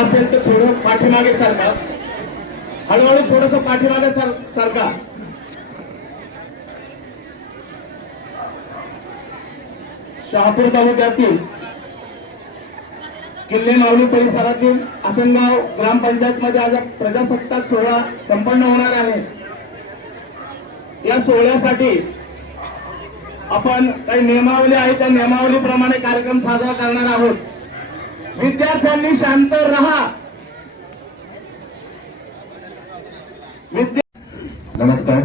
असेल तर थोडं पाठीमागे सारखा. हळूहळू थोडस पाठीमागे सारखा. शहापूर तालुक्यातील किल्ले माऊली परिसरातील आसनगाव ग्रामपंचायत मध्ये आज प्रजासत्ताक सोहळा संपन्न होणार आहे. या सोहळ्यासाठी आपण काही नियमावली आहे त्या नियमावलीप्रमाणे कार्यक्रम साजरा करणार आहोत. विद्यार्थ्यांनी शांत रहा. नमस्कार.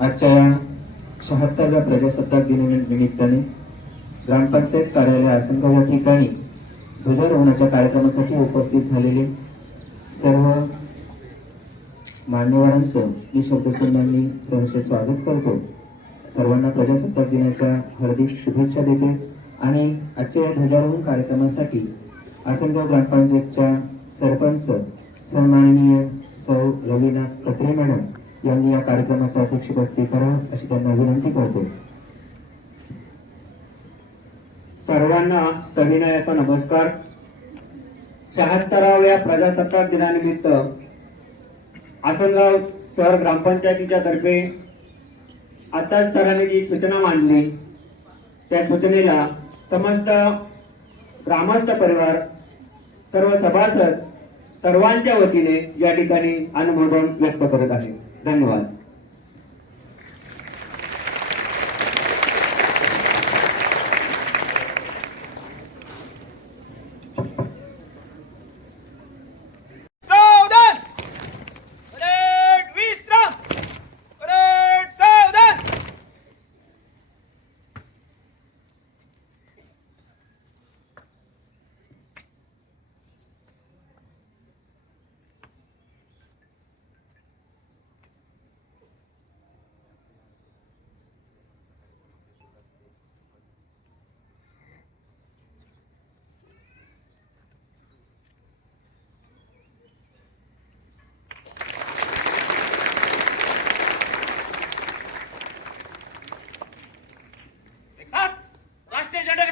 आजच्या या शहात्तरव्या प्रजासत्ताक दिनानिमित्ताने ग्रामपंचायत कार्यालय आसनगाव या ठिकाणी ध्वजारोहणाच्या कार्यक्रमासाठी उपस्थित झालेले सर्व मान्यवरांचं मी शब्दसन्माननी सहर्ष स्वागत करतो. सर्वांना प्रजासत्ताक दिनाच्या हार्दिक शुभेच्छा देते. आणि आजच्या या ध्वजारोहण कार्यक्रमासाठी आसनगाव ग्रामपंचायतच्या सरपंच सन्माननीय सौ रवीनाथ कसरे मॅडम यांनी या कार्यक्रमाचं अध्यक्षपद स्वीकारावं अशी त्यांना विनंती करतो. सर्वांना सविनयाचा नमस्कार. शहात्तराव्या प्रजासत्ताक दिनानिमित्त आसनगाव शहर ग्रामपंचायतीच्या तर्फे आताच सरांनी जी सूचना मांडली त्या सूचनेला समस्त ग्रामस्थ परिवार सर्व सभासद सर्वांच्या वतीने या ठिकाणी अनुभव व्यक्त करत आहे. धन्यवाद.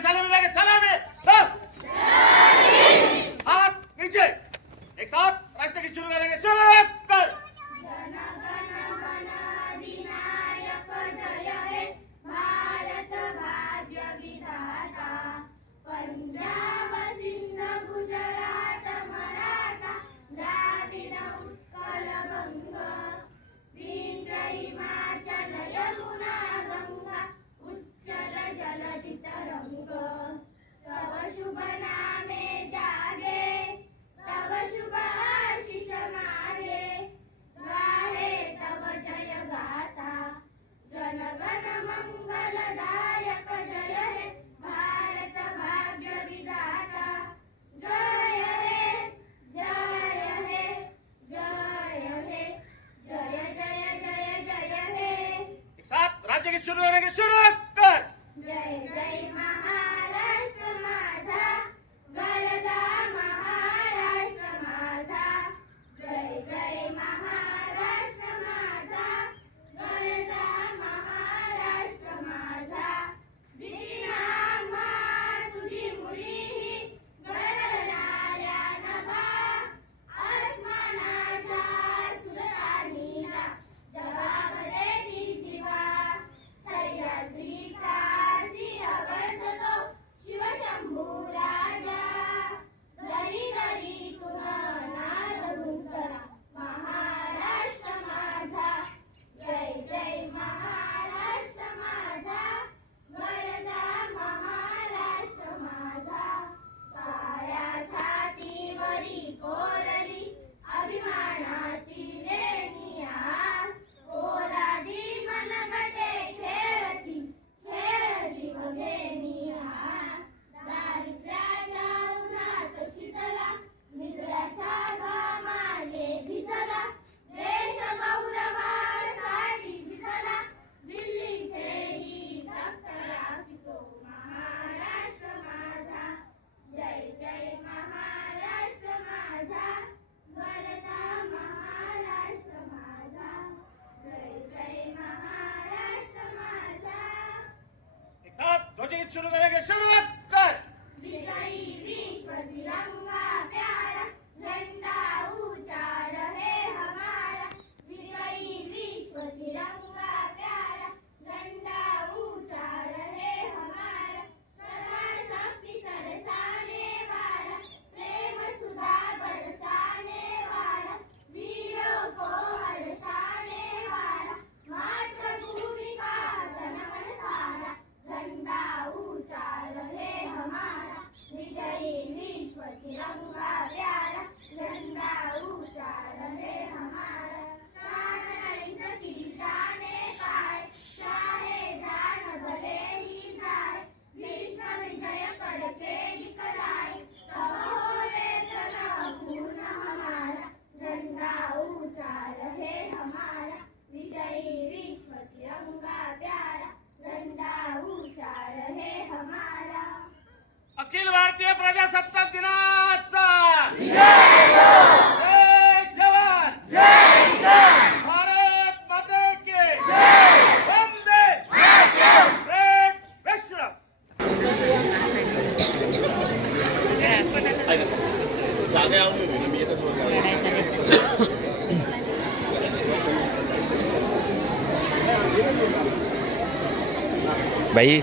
সালামে লাগে থেকে শুরু হয়ে গেছে শুরু কর জয় জয় মা শুরু করে শুরু কর। বিজয়ী বিশ প্রতিরঙ্গ भारतीय प्रजासत्ताक दिनाचा. जय जवान. भारत माते के. वंदे बाई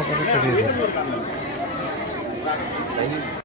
volta da corrida.